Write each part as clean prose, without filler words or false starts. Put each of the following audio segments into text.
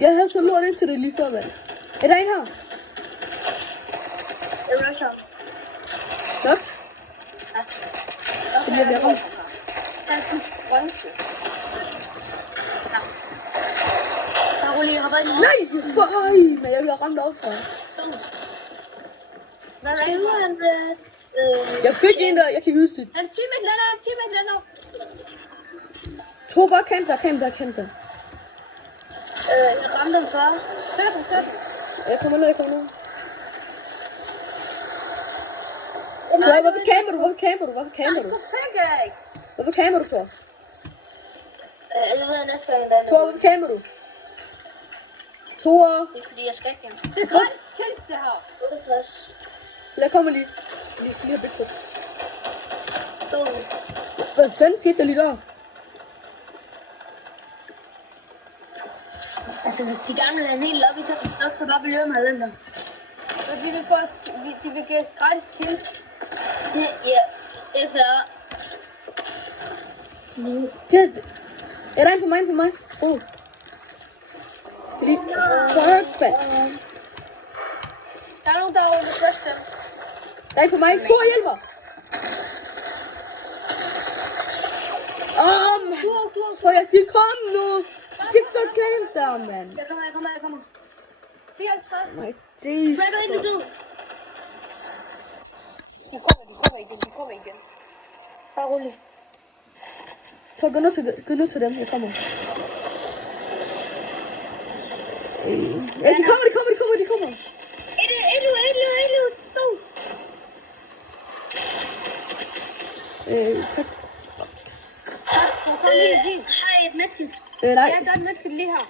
Jeg havde så lort ind til det lige før, mand. Er der en her? Jeg rusher. Godt. Det bliver virkelig. Der lige har været en. Nej, føj, men jeg bliver ramt op fra. Hvad er han? Jeg fik en der, jeg kan ikke huske det. Han teammate lander. To bare camp der. Jeg ramte ham før. Sød. Jeg kommer ned. Tor, hvorfor camper du? Hvorfor camper du, Tor? Jeg ved næste gang, der Tor, hvorfor camper du? Tor! Det er fordi, jeg skal ikke. Det er godt. Kills det her. 68. Jeg kommer lige. Lige her big put. Hvad fanden skete der lige der? Altså, hvis de gerne vil have en hel lobby til at stoppe, så bare beløber mig den der. Så de vil give gratis kills. Ja, FR. Just. Er der en på mig? Oh. Skal lige. Fuck, mand. Der er nogen, der er under første. Der er en på mig. Tor hjælper. Så jeg siger, kom nu. Fik så camp der, mand. Jeg kommer. 54. My days. Hvad er du egentlig død? De kommer igen. Bare roligt. Så gå ned til dem, jeg kommer. Ja, de kommer. Elu, go! Tak. Kom lige. Har I et medkit? Nej. Jeg har et medkit lige her.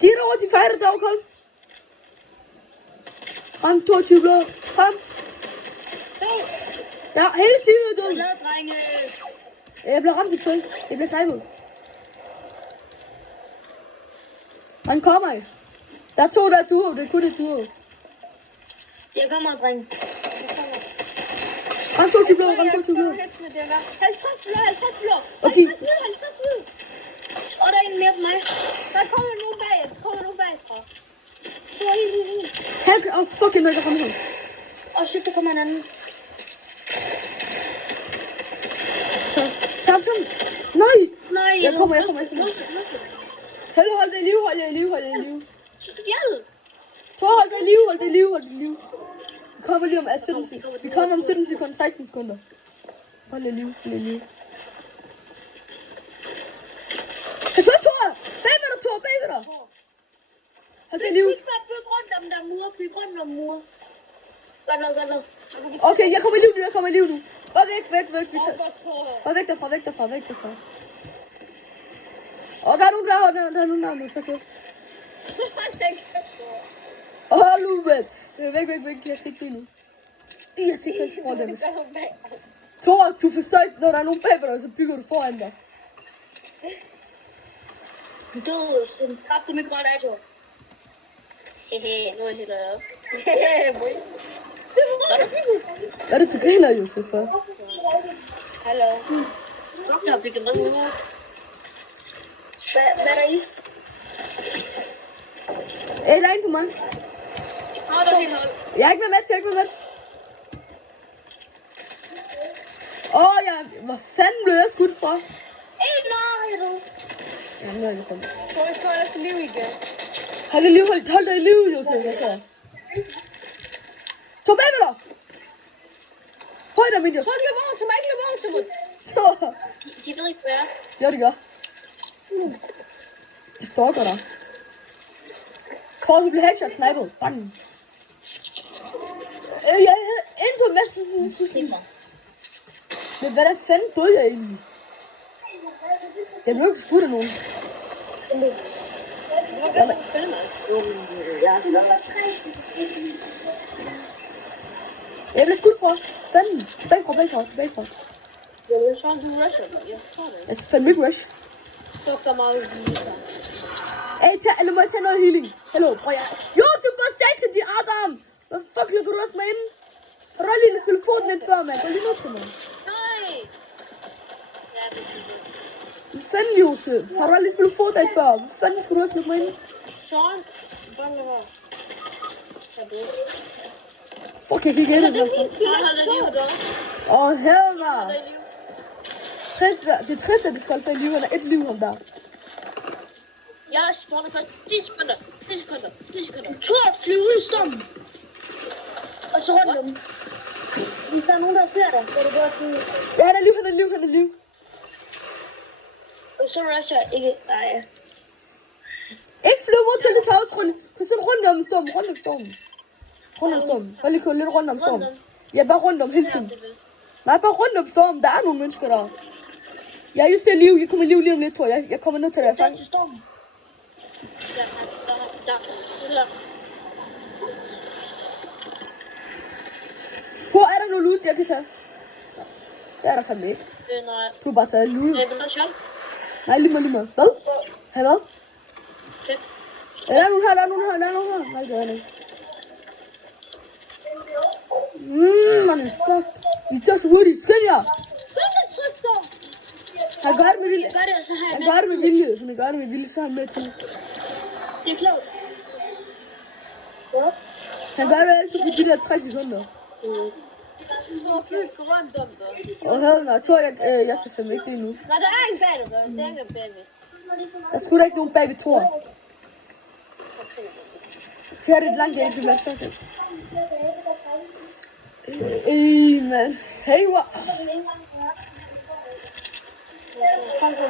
De er derovre, de fighter derovre, kom. Kom, 22 blå. Kom. Ja, hele tiden er død. Glad, drenge. Jeg bliver ramt i tøj. Jeg bliver snipet. Han kommer ikke. Der er to, der er duo. Det er kun et duo. Jeg kommer, drenge. Ram 22 blå. 50 blå. Okay. 50 blå. Og der er en mere på mig. Der kommer nogen bagfra. Det var helt. Fucking nok, der kommer han. Og shit, der kommer en anden. Så, tam. Nej. Nej, Jeg kommer. Hold det i liv. Fjell. Tor, hold det i liv. Vi kommer lige om 17 sekunder. Vi kommer om 17 sekunder, 16 sekunder. Hold det i liv. Jeg så Tor! Bagved dig! Hold det i liv. Byg rundt om mur. Godt noget. Okay, jeg kommer i liv nu. Bare væk. Bare væk derfra. Og der er nogen der nu. Pas på. Hold nu, mand. Væk. Jeg skal ikke nu. Jeg skal ikke foran dem. Tor, du forsøgte, når der er nogen bagved dig, så bygger du foran dig. Du er sådan kraftig mit godt af, Tor. Hehe, nu er det der. Hehe, boy. Se, hvor meget der bygget. Hvad er det, du griner, Josef, for? Hallo. Jeg har bygget mange nu. Hvad er der i? Der er en på mig. Jeg har ikke været med. Hvor fanden blev jeg skudt fra? Nej, du. Ja, nu er det kommet. Så vi står der til liv igen. Hold dig i liv, Josef, jeg tror. Tog med dig! Høj dig, Minjo. Tog ikke løb over til mig. De ved ikke, hvad jeg er. Ja, det gør. De stalker dig. Tror du bliver headshot snipet? Bang. Jeg havde ændret masse. Men hvordan fanden døde jeg egentlig? Jeg blev ikke skudt af nogen. Jeg blev skudt fra. Fanden. Bagfra. Jeg tror, du rusher. Jeg tror det. Jeg skal fandme ikke rush. Så der meget lige. Eller må jeg tage noget healing? Hallo, prøv jeg. Josef, hvor sagde til din Adam? Hvad fuck lukker du også mig ind? Har du lige spillet Fortnite før, mand? Gå lige ned til mig. Nej! fanden, Josef? Har du aldrig spillet fodbold før? Hvad fanden skulle du også lukke mig ind? Sean, bare lad være. Jeg er død. Fuck, jeg kan ikke hætte det. Jeg holder liv død. Åh, helvede. Jeg holder liv. Det er trist, at det skal holde sig i liv. Han er et liv, ham der. Jeg spawner først 10 sekunder. 10 sekunder. 10 sekunder. Tor, flyv ud i stormen. Og så rundt om. Hvis der er nogen, der ser dig, så er det godt flyve. Ja, han er liv, han er liv, han er liv. Og så rusher jeg ikke. Nej. Ikke flyve ud til det tavsrunde. Kun sådan rundt om stormen, rundt om stormen. Rundt om stormen. Bare lige kun lidt rundt om stormen. Ja, bare rundt om hele tiden. Nej, bare rundt om stormen. Der er nogle mennesker der. Jeg er just i liv. Jeg kommer i liv lige om lidt, tror jeg. Jeg kommer ned til dig. Der er til stormen. Der. Hvor er der noget loot, jeg kan tage? Der er der fandme ikke. Nej. Du kan bare tage loot. Jeg vil have shot. Nej, lige meget. Hvad? Hey, hvad? Fedt. Ja, der er nogen her. Nej, det er han ikke. Man, fuck. I tager så hurtigt. Skynd jer. Skynd dig, Tristan. Han gør det med vilje. Jeg gør det, og så har jeg Han med. gør det med vilje. Som jeg gør det med vilje, så er han med til. Det er klogt. Hvad? Han gør det altid på de der 3 sekunder. Så flyt rundt om dig. Og havde jeg tror jeg ser fandme ikke det endnu. Nej, der er en bagved, der. Der er ikke en bagved. Der er sgu da ikke nogen bag ved Thor. Så er det et langt game, det bliver sagt. Man. Hey, what?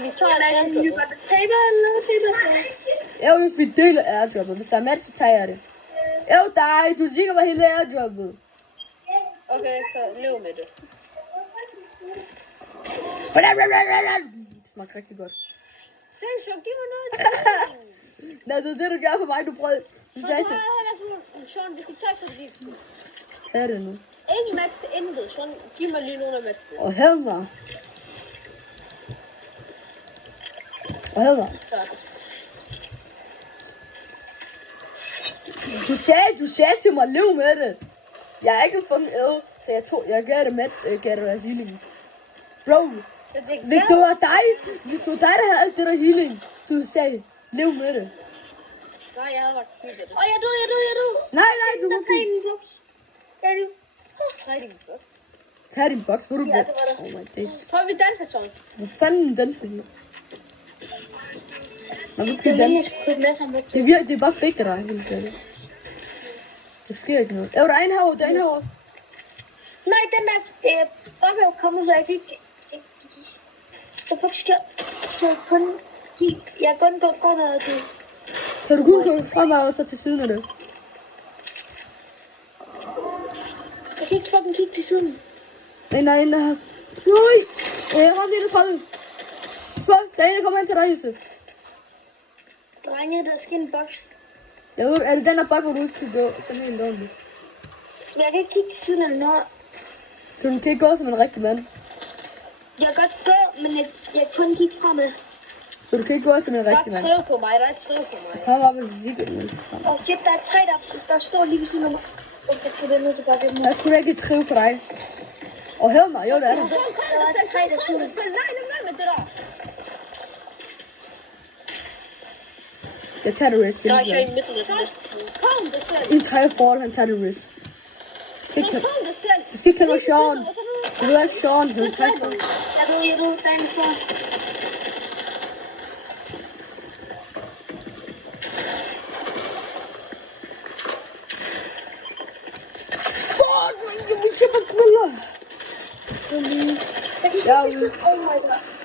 Vi tager den. You got the table and no table. Jeg vil, hvis vi deler airdroppet. Hvis der er mad, så tager jeg det. Jo, dig. Du er sikker på hele airdroppet. Okay, så løb med det. Det smager rigtig godt. Det er sjovt, giv mig noget. Nej, det er det, du gør for mig, du prøvede. Du sagde det. Sean, vi kunne tage for dit. Hvad er det nu? Ingen match til intet. Sean, giv mig lige nogle af matchene. Og helvede. Du sagde til mig, lev med det. Jeg er ikke fucking ill, så jeg gav det match, gav det healing. Bro, hvis det var dig, der havde alt det der healing, du sagde, lev med det. Nej, jeg havde været skidt af det. Åh, jeg er død. Nej, du må Tag ikke. din boks. Jeg er død. Tag din boks. Tag din boks, hvor du Ja, det var der. Oh my days. Prøv vi danser, Sean. Hvor fanden danser vi? Nå, vi skal danse. Det er bare fake, der er helt galt. Der sker ikke noget. Jo, der er en herovre. Nej, den der bukke er kommet, så jeg kan ikke... Jeg får ikke så kun... Jeg kan kun gå fremad og det. Kan du kun gå fremad og så til siden af det? Jeg kan ikke fucking kigge til siden. Nej. Nej, jeg ramte en af tredive. Der er en, der kommer hen til dig, Josef. Drenge, der skal en buk. Jeg ved, er det den der bak, hvor du ikke kan gå sådan helt ordentligt? Men jeg kan ikke kigge til siden af noget. Så du kan ikke gå som en rigtig mand? Jeg kan godt gå, men jeg kan kun kigge fremad. Så du kan ikke gå som en rigtig mand? Der er på mig. Kom op og sig det. Åh, shit, der er 3, der står lige ved siden af mig. Jeg skal det nødt til bare det. Jeg skulle da ikke trive på dig. Og hør mig, jo det er der. Der er 3, der står. Nej, med det der. Jeg tager det risk. Der er ikke i midten af det. Kom, det selv. En træfall, han tager det risk. Kom, det selv. Du skal kalde mig Sean. Du er ikke Sean, han er træfall. Jeg ved, der er en Sean. Jeg vil shit, hvad smelter. Jeg kan ikke. Oh my god.